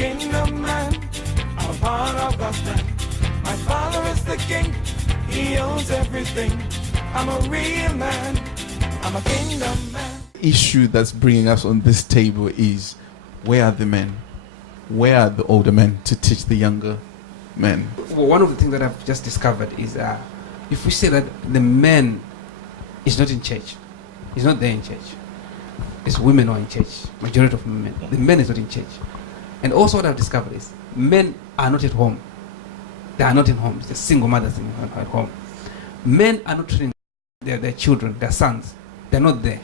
kingdom man. I'm a part of God's plan. My father is the king. He owns everything. I'm a real man. I'm a kingdom man. Issue that's bringing us on this table is, where are the men? Where are the older men to teach the younger men? Well, one of the things that I've just discovered is if we say that the man is not in church, he's not there in church. It's women who are in church, majority of men. The men is not in church. And also what I've discovered is men are not at home. They are not in homes. They're single mothers at home. Men are not training their children, their sons. They're not there.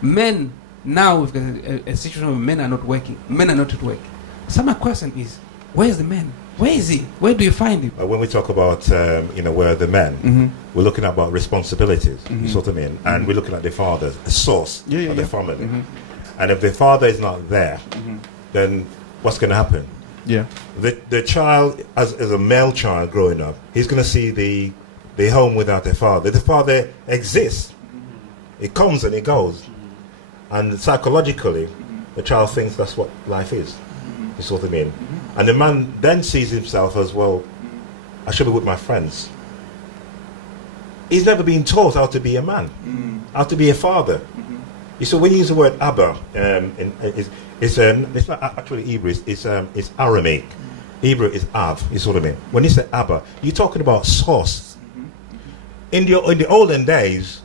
Men, now we've got a situation where men are not working. Men are not at work. So my question is, where is the man? Where is he? Where do you find him? When we talk about, where are the men, we're looking about responsibilities, you see what I mean? And we're looking at the father, the source of the family. And if the father is not there, then what's going to happen? Yeah. The child, as a male child growing up, he's going to see the home without a father. The father exists. It comes and it goes. And psychologically, the child thinks that's what life is. You see what I mean? And the man then sees himself as, well, I should be with my friends. He's never been taught how to be a man, how to be a father. You see, when you use the word Abba, it's not actually Hebrew, it's Aramaic. Hebrew is Av, you see what I mean? When you say Abba, you're talking about source. In the olden days,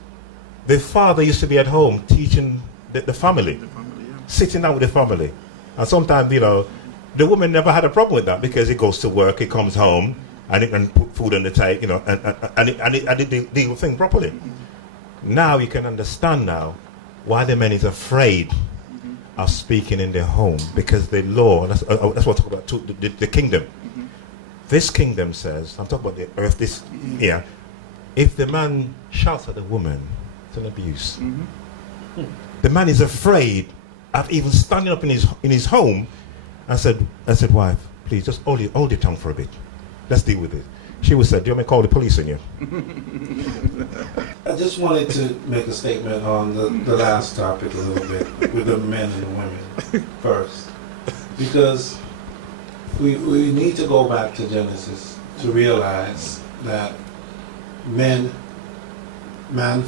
the father used to be at home teaching the family, sitting down with the family. And sometimes, the woman never had a problem with that, because he goes to work, he comes home, and he can put food on the table, and he deal with things properly. Now you can understand now why the man is afraid of speaking in their home, because the law, that's what I talk about, the kingdom. This kingdom says, I'm talking about the earth, here, if the man shouts at the woman, it's an abuse. The man is afraid of even standing up in his home and said, wife, please just hold your tongue for a bit. Let's deal with it. She would say, do you want me to call the police on you? I just wanted to make a statement on the last topic a little bit, with the men and the women first. Because we need to go back to Genesis to realize that man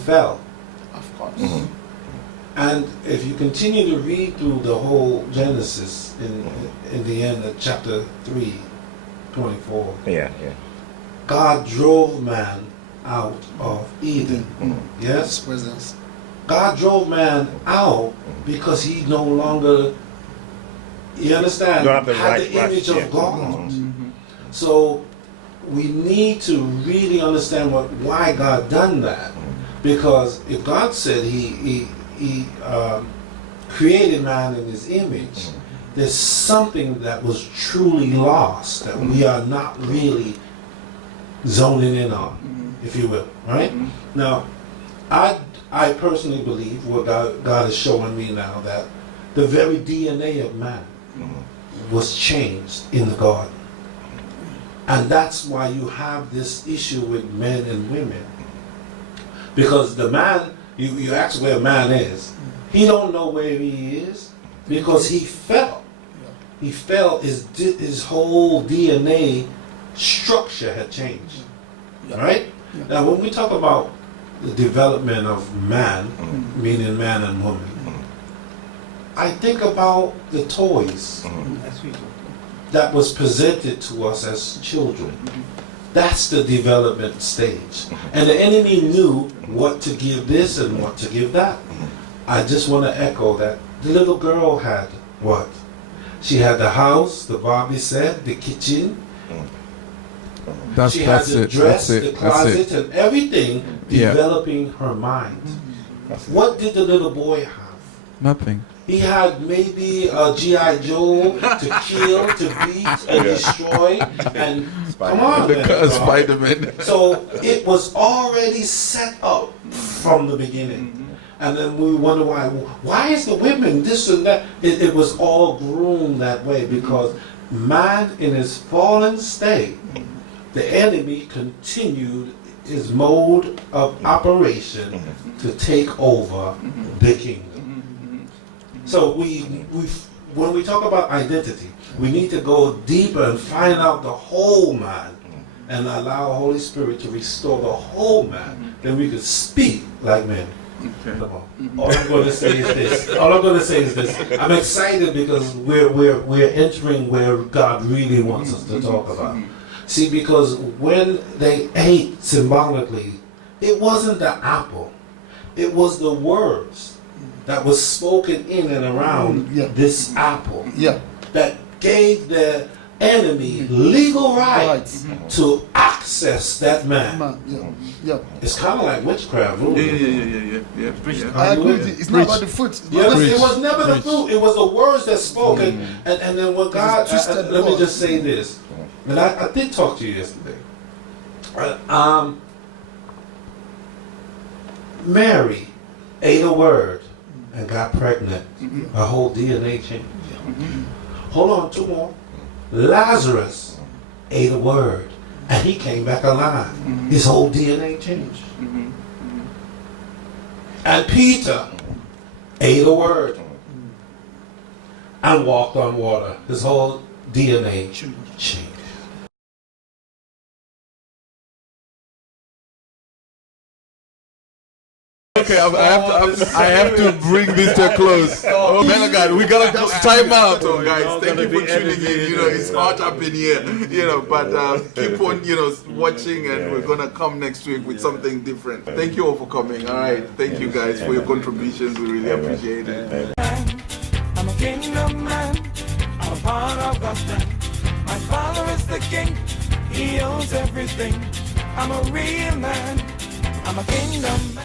fell. Of course. And if you continue to read through the whole Genesis in the end of chapter 3:24, God drove man out of Eden. Yes? Presence. God drove man out because he no longer, you understand, had the image of God. So we need to really understand why God done that. Because if God said he created man in his image, there's something that was truly lost that we are not really zoning in on, if you will, right? Now, I personally believe what God is showing me now, that the very DNA of man was changed in the garden. And that's why you have this issue with men and women. Because the man, you ask where a man is, he don't know where he is because he fell. He fell, his whole DNA structure had changed. Right? Now when we talk about the development of man, meaning man and woman, I think about the toys that was presented to us as children. That's the development stage. And the enemy knew what to give this and what to give that. I just want to echo that the little girl had what? She had the house, the Barbie set, the kitchen. She had the dress, the closet, and everything developing her mind. What did the little boy have? Nothing. He had maybe a G.I. Joe to kill, to beat, and destroy, and come on, man. Spider-Man. So it was already set up from the beginning. And then we wonder why is the women this and that? It was all groomed that way because man in his fallen state, the enemy continued his mode of operation to take over the kingdom. So we when we talk about identity, we need to go deeper and find out the whole man and allow the Holy Spirit to restore the whole man. Then we could speak like men. Come on. All I'm going to say is this. All I'm going to say is this. I'm excited because we're entering where God really wants us to talk about. See, because when they ate symbolically, it wasn't the apple. It was the words that was spoken in and around this apple that gave the enemy legal rights to access that man. It's kind of like witchcraft. Really. I agree with you. It's not about the fruit. It was never the fruit. It was the words that spoken. And then when God, let me just say this. And I did talk to you yesterday. Mary ate a word and got pregnant. Her whole DNA changed. Hold on, two more. Lazarus ate a word and he came back alive. His whole DNA changed. And Peter ate a word and walked on water. His whole DNA changed. Okay, I have to bring this to a close. Oh, man, God, we gotta time out, oh, guys. Thank you for tuning in. You know, it's hot up in here. You know, but keep on, you know, watching, and we're gonna come next week with something different. Thank you all for coming. All right, thank you guys for your contributions. We really appreciate it. I'm a kingdom man. I'm a part of God's plan. My father is the king. He owns everything. I'm a real man. I'm a kingdom man.